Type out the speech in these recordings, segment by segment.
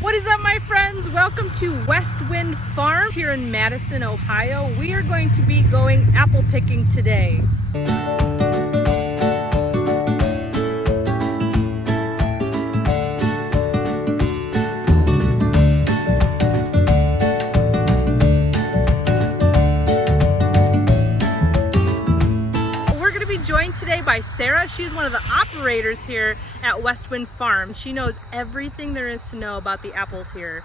What is up, my friends? Welcome to Westwind Farm here in Madison, Ohio. We are going to be going apple picking today. Joined today by Sarah. She's one of the operators here at Westwind Farm. She knows everything there is to know about the apples here.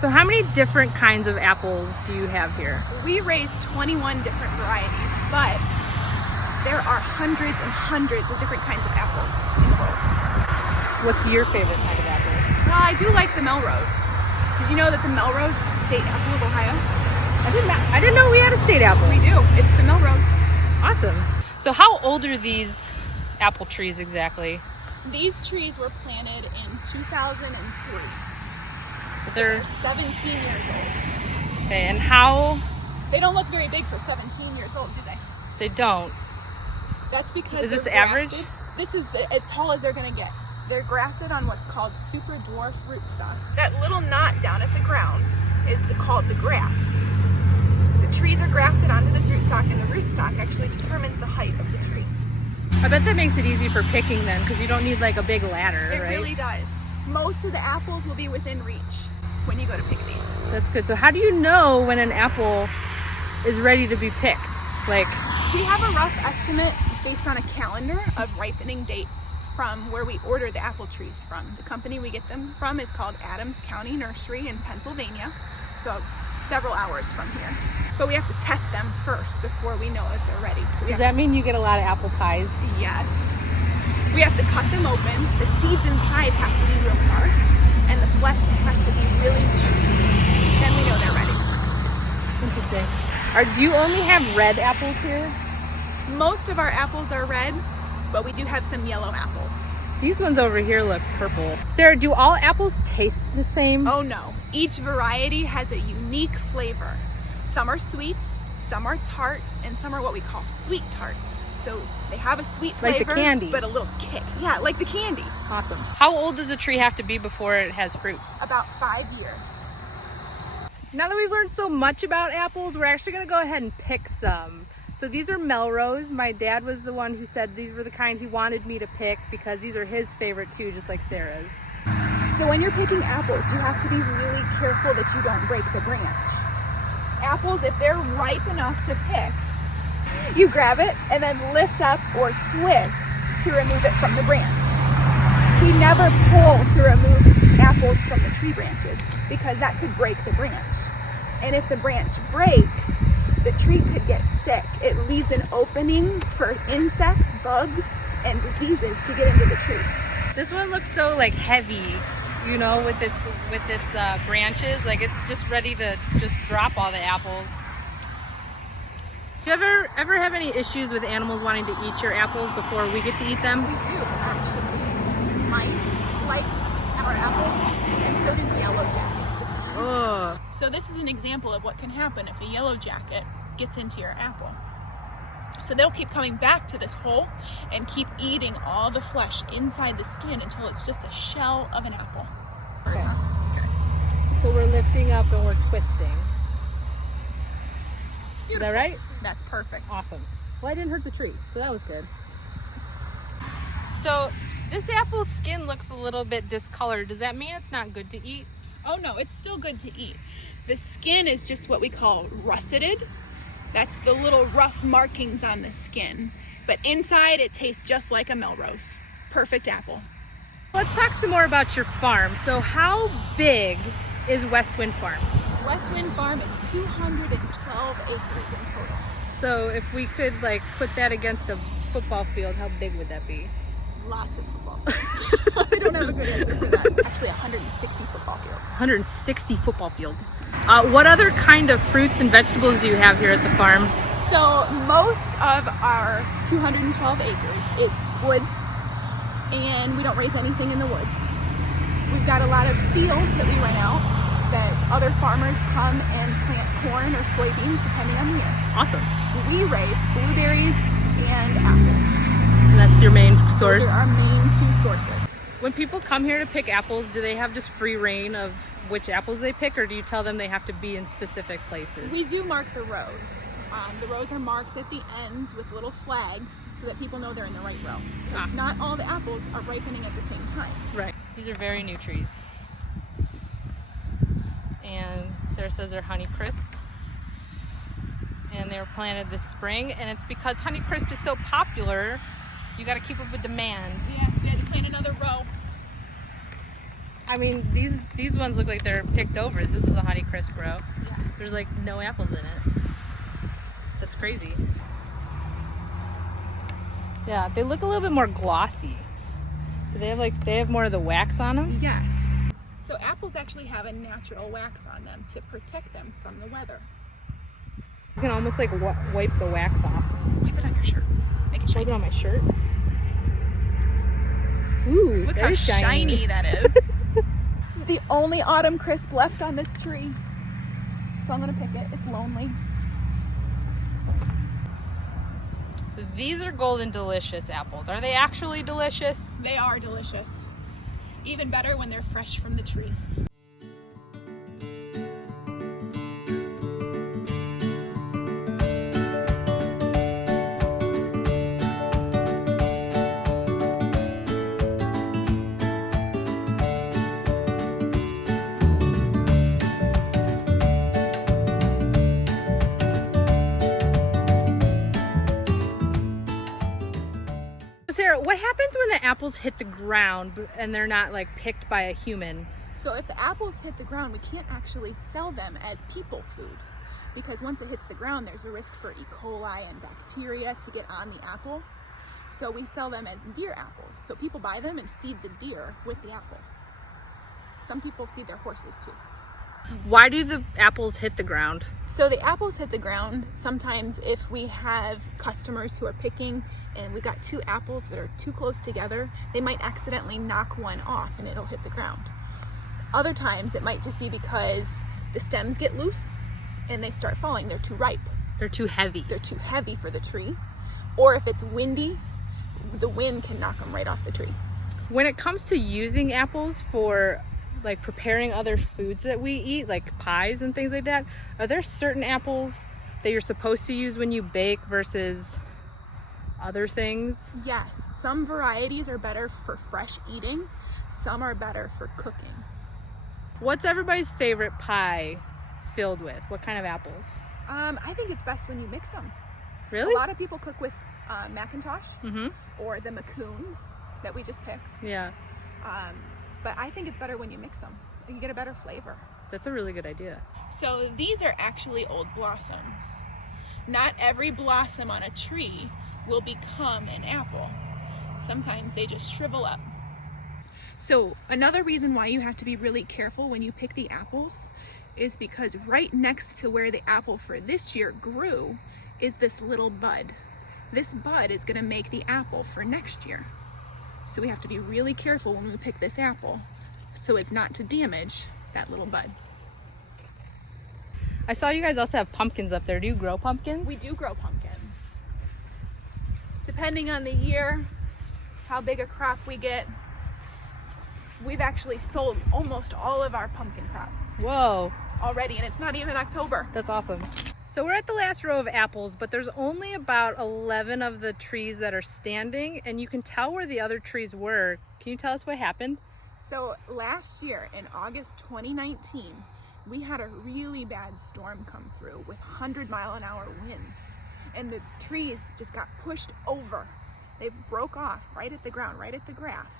So how many different kinds of apples do you have here? We raise 21 different varieties, but there are hundreds and hundreds of different kinds of apples in the world. What's your favorite kind of apple? Well, I do like the Melrose. Did you know that the Melrose is the state apple of Ohio? I didn't know we had a state apple. We do. It's the Melrose. Awesome. So how old are these apple trees exactly? These trees were planted in 2003. So they're 17 years old. Okay, and how? They don't look very big for 17 years old, do they? They don't. That's because is this average? This is as tall as they're going to get. They're grafted on what's called super dwarf rootstock. That little knot down at the ground is called the graft. The trees are grafted onto this rootstock, and the rootstock actually determines the height of the tree. I bet that makes it easy for picking then, because you don't need like a big ladder, It right? really does. Most of the apples will be within reach when you go to pick these. That's good. So how do you know when an apple is ready to be picked? Like, we have a rough estimate based on a calendar of ripening dates from where we order the apple trees from. The company we get them from is called Adams County Nursery in Pennsylvania, so several hours from here. But we have to test them first before we know if they're ready. So does that mean you get a lot of apple pies? Yes. We have to cut them open. The seeds inside have to be real dark, and the flesh has to be really juicy. Then we know they're ready. Interesting. Do you only have red apples here? Most of our apples are red, but we do have some yellow apples. These ones over here look purple. Sarah, do all apples taste the same? Oh no. Each variety has a unique flavor. Some are sweet, some are tart, and some are what we call sweet tart. So they have a sweet flavor, like the candy, but a little kick. Yeah, like the candy. Awesome. How old does a tree have to be before it has fruit? About 5 years. Now that we've learned so much about apples, we're actually gonna go ahead and pick some. So these are Melrose. My dad was the one who said these were the kind he wanted me to pick because these are his favorite too, just like Sarah's. So when you're picking apples, you have to be really careful that you don't break the branch. Apples, if they're ripe enough to pick, you grab it and then lift up or twist to remove it from the branch. We never pull to remove apples from the tree branches because that could break the branch. And if the branch breaks, the tree could get sick. It leaves an opening for insects, bugs, and diseases to get into the tree. This one looks so like heavy, you know, with its branches. Like it's just ready to just drop all the apples. Do you ever have any issues with animals wanting to eat your apples before we get to eat them? We do, actually. Mice like our apples, and so do yellow jackets. Oh. So this is an example of what can happen if a yellow jacket gets into your apple. So they'll keep coming back to this hole and keep eating all the flesh inside the skin until it's just a shell of an apple. Okay. So we're lifting up and we're twisting. Beautiful. Is that right? That's perfect. Awesome. Well, I didn't hurt the tree, so that was good. So this apple's skin looks a little bit discolored. Does that mean it's not good to eat? Oh no, it's still good to eat. The skin is just what we call russeted. That's the little rough markings on the skin. But inside it tastes just like a Melrose. Perfect apple. Let's talk some more about your farm. So how big is Westwind Farms? Westwind Farm is 212 acres in total. So if we could like put that against a football field, how big would that be? Lots of football fields. I don't have a good answer for that. Actually 160 football fields. 160 football fields. What other kind of fruits and vegetables do you have here at the farm? So most of our 212 acres is woods, and we don't raise anything in the woods. We've got a lot of fields that we rent out that other farmers come and plant corn or soybeans depending on the year. Awesome. We raise blueberries and apples. And that's your main source? Those are our main two sources. When people come here to pick apples, do they have just free reign of which apples they pick, or do you tell them they have to be in specific places? We do mark the rows. The rows are marked at the ends with little flags so that people know they're in the right row. Because not all the apples are ripening at the same time. Right. These are very new trees. And Sarah says they're Honeycrisp. And they were planted this spring, and it's because Honeycrisp is so popular, you got to keep up with demand. Yes, we had to plant another row. I mean, these ones look like they're picked over. This is a Honeycrisp row. Yes. There's like no apples in it. That's crazy. Yeah, they look a little bit more glossy. Do they have more of the wax on them? Yes. So apples actually have a natural wax on them to protect them from the weather. You can almost like wipe the wax off. Wipe it on your shirt. Make it shiny. Wipe it on my shirt. Ooh, look how shiny that is. This is the only autumn crisp left on this tree. So I'm gonna pick it. It's lonely. So these are Golden Delicious apples. Are they actually delicious? They are delicious. Even better when they're fresh from the tree. Sarah, what happens when the apples hit the ground and they're not like picked by a human? So if the apples hit the ground, we can't actually sell them as people food, because once it hits the ground, there's a risk for E. coli and bacteria to get on the apple. So we sell them as deer apples. So people buy them and feed the deer with the apples. Some people feed their horses too. Why do the apples hit the ground? So the apples hit the ground sometimes if we have customers who are picking and we got two apples that are too close together, they might accidentally knock one off and it'll hit the ground. Other times it might just be because the stems get loose and they start falling. They're too ripe. They're too heavy. They're too heavy for the tree. Or if it's windy, the wind can knock them right off the tree. When it comes to using apples for like preparing other foods that we eat, like pies and things like that, are there certain apples that you're supposed to use when you bake versus other things? Yes, some varieties are better for fresh eating, some are better for cooking. What's everybody's favorite pie filled with? What kind of apples? I think it's best when you mix them. Really? A lot of people cook with Macintosh Mm-hmm. or the Macoun that we just picked. Yeah. But I think it's better when you mix them. You get a better flavor. That's a really good idea. So these are actually old blossoms. Not every blossom on a tree will become an apple. Sometimes they just shrivel up. So another reason why you have to be really careful when you pick the apples is because right next to where the apple for this year grew is this little bud. This bud is going to make the apple for next year. So we have to be really careful when we pick this apple so as not to damage that little bud. I saw you guys also have pumpkins up there. Do you grow pumpkins? We do grow pumpkins. Depending on the year, how big a crop we get, we've actually sold almost all of our pumpkin crop. Whoa. Already, and it's not even October. That's awesome. So we're at the last row of apples, but there's only about 11 of the trees that are standing, and you can tell where the other trees were. Can you tell us what happened? So last year in August 2019, we had a really bad storm come through with 100-mile-an-hour winds, and the trees just got pushed over. They broke off right at the ground, right at the graft.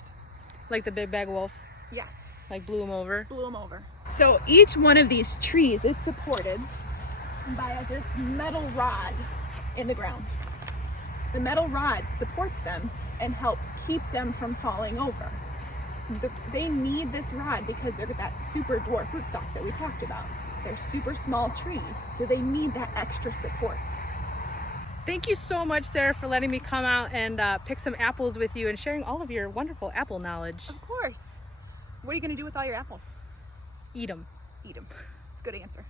Like the big bag wolf? Yes. Like blew them over? Blew them over. So each one of these trees is supported by this metal rod in the ground. The metal rod supports them and helps keep them from falling over. They need this rod because they're that super dwarf rootstock that we talked about. They're super small trees, so they need that extra support. Thank you so much, Sarah, for letting me come out and pick some apples with you and sharing all of your wonderful apple knowledge. Of course. What are you going to do with all your apples? Eat them. Eat them. It's a good answer.